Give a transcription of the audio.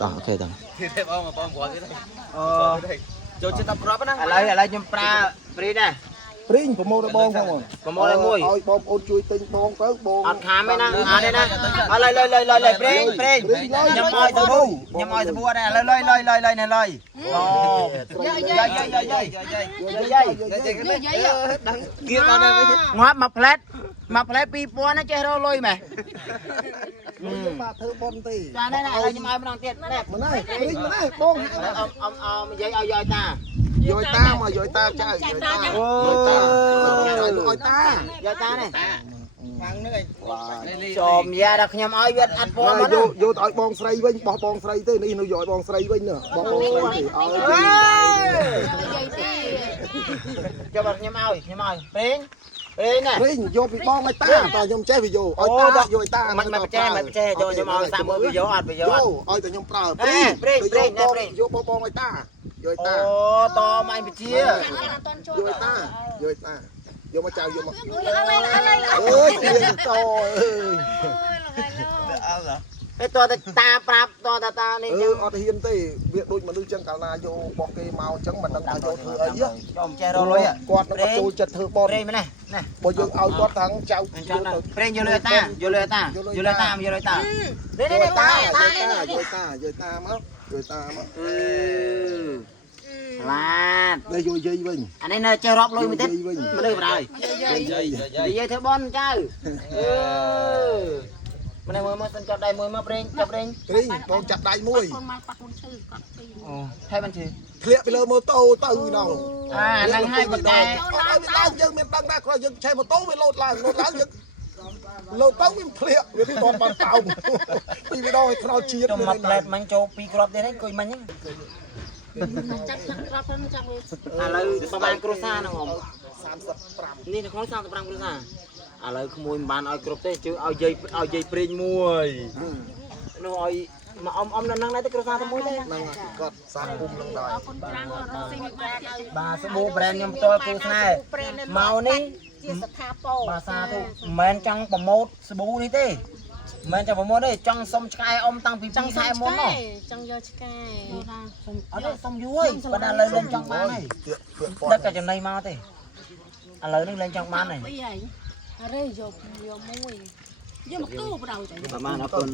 ต่อโอเคต่อ ចូលចិត្តតែប្រាប់ណាឥឡូវខ្ញុំប្រើព្រីណា ព្រីងប្រមូលបងផង ប្រមូលឲ្យមួយ ឲ្យបងប្អូនជួយទិញបងទៅបង អត់ខាមទេណាអត់ទេណាអត់លុយព្រីងខ្ញុំឲ្យសាប៊ូអត់ទេឥឡូវលុយណែលុយយាយគៀបអត់ទេងាប់មួយផ្លែត2000ណាចេះរកលុយម៉េះ បាទធ្វើប៉ុនទេ ចានេះណាឥឡូវខ្ញុំឲ្យម្ដងទៀតនេះ មិនទេព្រីងមិនទេបង និយាយឲ្យយាយតា យកតាមកយកតាចៅយកតាយកតាឲ្យតា យាយតានេះខាងនេះចំយ៉ាដល់ខ្ញុំឲ្យវាអត់ពណ៌មក យកទៅឲ្យបងស្រីវិញបោះបងស្រីទេនេះនៅយកឲ្យបងស្រីវិញណាបងស្រីទេឲ្យ ចាំខ្ញុំឲ្យព្រីងណា ព្រីងយកពីបងឲ្យតាតើខ្ញុំចេះវីដេអូឲ្យតាយកឲ្យតា មិនចេះយកខ្ញុំឲ្យសាមើលវីដេអូអត់វីដេអូអត់ ឲ្យតែខ្ញុំប្រើ ព្រីងយកបងឲ្យតាយកតា អូតមកបជា យកតាយកមកចៅយកមកអើយទៀងតអើយ តតែតាប្រាប់តតានេះ អត់ហ៊ានទេវាដូចមនុស្សចឹងកាលណាយករបស់គេមកចឹងមិនដឹងថាយកធ្វើអី ខ្ញុំចេះរកលុយ គាត់នឹងអត់ចូលចិត្តធ្វើបន ព្រីងណា បើយើងឲ្យគាត់ថាងចៅ ព្រីងយកលុយតានេះតា យកតាមកយកតាមក ឡាន đây vô dây vinh អានេះនៅចេះរាប់លុយមួយទៀតមនុស្សបណ្ដោយនិយាយធ្វើបនចៅម្នេះមើលសិនចាប់ដៃមួយមកព្រីងចាប់ព្រីង Trinh con chặt đáy môi អូហើយបានជឿ ធ្លាក់ពីលើម៉ូតូទៅណោះ ហ្នឹងហើយប៉ុន្តែ ឡើងយើងមានដឹងដែរគាត់យើងឆេម៉ូតូវាលោតឡើងយើងលោតទៅវាធ្លាក់វាតបានតោងពីវីដេអូឲ្យខ្នោតជាតិ ខ្ញុំមកផ្លែតមិញចូល2គ្រាប់ទៀតហើយអង្គុយមិញហ្នឹង ចាក់ក្របហ្នឹងចាក់វា ឥឡូវប្រហែលគ្រួសារហ្នឹងអម 35 នេះនៅក្នុង35គ្រួសារឥឡូវក្មួយមិនបានឲ្យគ្រប់ទេជឿឲ្យយាយព្រីងមួយនោះឲ្យមកអ៊ំនៅហ្នឹងដែរទេគ្រួសារតែមួយទេ ហ្នឹងគាត់សាពុំនឹងដែរ អរគុណច្រើនរកស៊ីមកបានទៀត បាទសាប៊ូប្រេនខ្ញុំផ្ទាល់គូស្នេហ៍មកនេះ ជាស្ថាពរ បាទសាធុមិនមែនចង់ប្រម៉ូតសាប៊ូនេះទេមិនមែនចង់ប្រម៉ូតទេចង់សុំឆ្កែអ៊ំតាំងពី2ខែមុនមក ចង់យកឆ្កែថាសុំ អត់ទេសុំយូរហើយប៉ុន្តែឥឡូវលេងចង់បានហើយដឹកតែចំណៃមកទេឥឡូវនេះលេងចង់បានហើយ ពីហើយរេយកមួយយកមកទូបដៅចា ប្រហែលអរគុណ